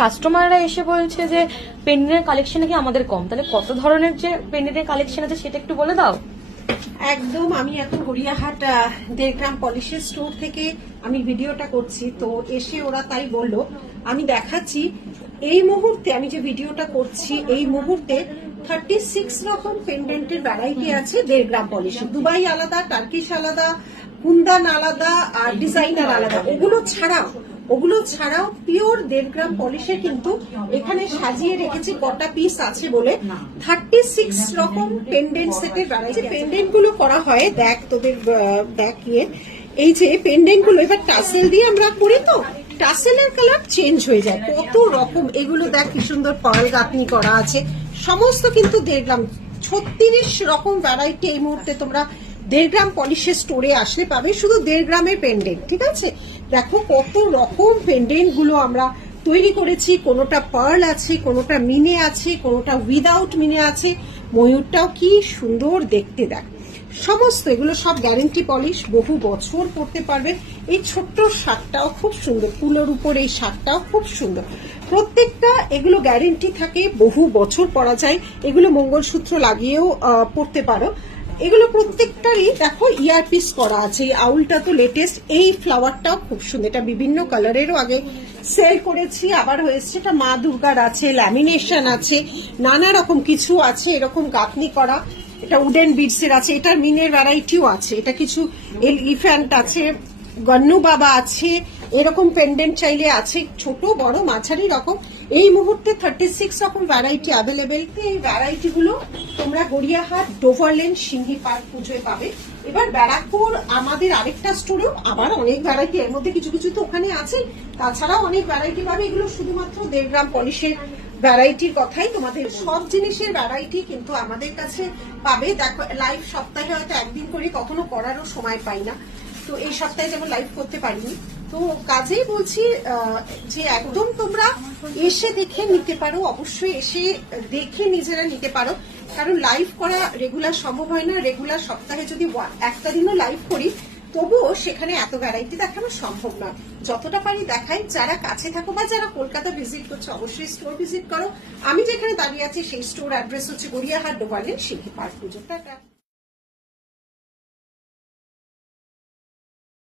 কাস্টমাররা এসে বলছে যে পেন্ডেন্টের কালেকশন নাকি আমাদের কম, তাহলে কত ধরনের যে পেন্ডেন্টের কালেকশন আছে সেটা একটু বলে দাও। একদম, আমি এখন গড়িয়াহাট 1.5 গ্রাম পলিশের স্টোর থেকে আমি ভিডিওটা করছি, তো এসে ওরা তাই বললো আমি দেখাচ্ছি। এই মুহূর্তে আমি যে ভিডিওটা করছি এই মুহূর্তে 36 রকম পেন্ডেন্টের ভ্যারাইটি আছে 1.5 গ্রাম পলিশে। দুবাই আলাদা, টার্কিশ আলাদা, কুন্দান আলাদা আর ডিজাইনার আলাদা। ওগুলো ছাড়াও পিওর 1.5 গ্রাম পলিশের কিন্তু এখানে সাজিয়ে রেখেছি কটা পিস আছে বলে 36 রকম পেন্ডেন্ট সেটের ভ্যারাইটি। পেন্ডেন্ট গুলো করা হয়, দেখ তোদের দেখ এই যে পেন্ডেন্ট গুলো এবার টাসেল দিয়ে আমরা করি, তো টাসেলের কালার চেঞ্জ হয়ে যায় কত রকম। এগুলো দেখ কি সুন্দর পার্ল গাঁথনি করা আছে, সমস্ত কিন্তু 1.5 গ্রাম। 36 রকম ভ্যারাইটি এই মুহূর্তে তোমরা 1.5 গ্রাম পলিশের স্টোরে আসলে পাবে, শুধু 1.5 গ্রামের পেন্ডেন্ট। ঠিক আছে, দেখো কত রকম পেন্ডেন্ট গুলো আমরা তৈরি করেছি। কোনোটা পার্ল আছে, কোনোটা মিনে আছে, কোনোটা উইদাউট মিনে আছে। ময়ূরটাও কি সুন্দর দেখতে, দেখ সমস্ত এগুলো সব গ্যারেন্টি পলিশ, বহু বছর পরতে পারবে। এই ছোট্ট শার্টটাও খুব সুন্দর, কুলোর উপর এই শার্টটাও খুব সুন্দর। প্রত্যেকটা এগুলো গ্যারেন্টি থাকে, বহু বছর পরা যায়। এগুলো মঙ্গলসূত্র লাগিয়েও পরতে পারো। এগুলো প্রত্যেকটারই দেখো ইয়ারপিস করা আছে। এই আউলটা তো লেটেস্ট, এই ফ্লাওয়ারটাও খুব সুন্দর, এটা বিভিন্ন কালারেরও আগে সেল করেছি, আবার হয়েছে। এটা মা দুর্গার আছে, ল্যামিনেশন আছে, নানা রকম কিছু আছে, এরকম গাঁথনি করা। এটা উডেন বিডসের আছে, এটার মিনের ভ্যারাইটিও আছে। এটা কিছু এলিফ্যান্ট আছে, গন্নু বাবা আছে, এরকম পেন্ডেন্ট চাইলে আছে, ছোট বড় মাঝারি রকম। এই মুহূর্তে 36 রকম ভ্যারাইটি অ্যাভেলেবেল। এই ভ্যারাইটি গুলো তোমরা গড়িয়াহাট ডোভারলেন সিংহি পার্ক পুজোয় পাবে। এবার ব্যারাকপুর আমাদের আরেকটা স্টোরেও আবার অনেক ভ্যারাইটি, এর মধ্যে কিছু কিছু তো ওখানে আছে, তাছাড়াও অনেক ভ্যারাইটি পাবে। এগুলো শুধুমাত্র 1.5 গ্রাম পলিশের ভ্যারাইটির কথাই, তোমাদের সব জিনিসের ভ্যারাইটি কিন্তু আমাদের কাছে পাবে। দেখো লাইভ সপ্তাহে হয়তো একদিন করে, কখনো করারও সময় পাই না, তো এই সপ্তাহে যেমন লাইভ করতে পারিনি, তো কাজেই বলছি যে একদম তোমরা এসে দেখে নিতে পারো। অবশ্যই এসে দেখে নিজেরা নিতে পারো, কারণ লাইভ করা রেগুলার সম্ভব হয় না। রেগুলার সপ্তাহে যদি একটা দিনও লাইভ করি তবুও সেখানে এত ভ্যারাইটি দেখানো সম্ভব না। যতটা পারি দেখাই। যারা কাছে থাকো বা যারা কলকাতা ভিজিট করছো অবশ্যই স্টোর ভিজিট করো। আমি যেখানে দাঁড়িয়ে আছি সেই স্টোর অ্যাড্রেস হচ্ছে গড়িয়াহাট ডোভারলেন সিংহি পার্ক পুজো। টাটা।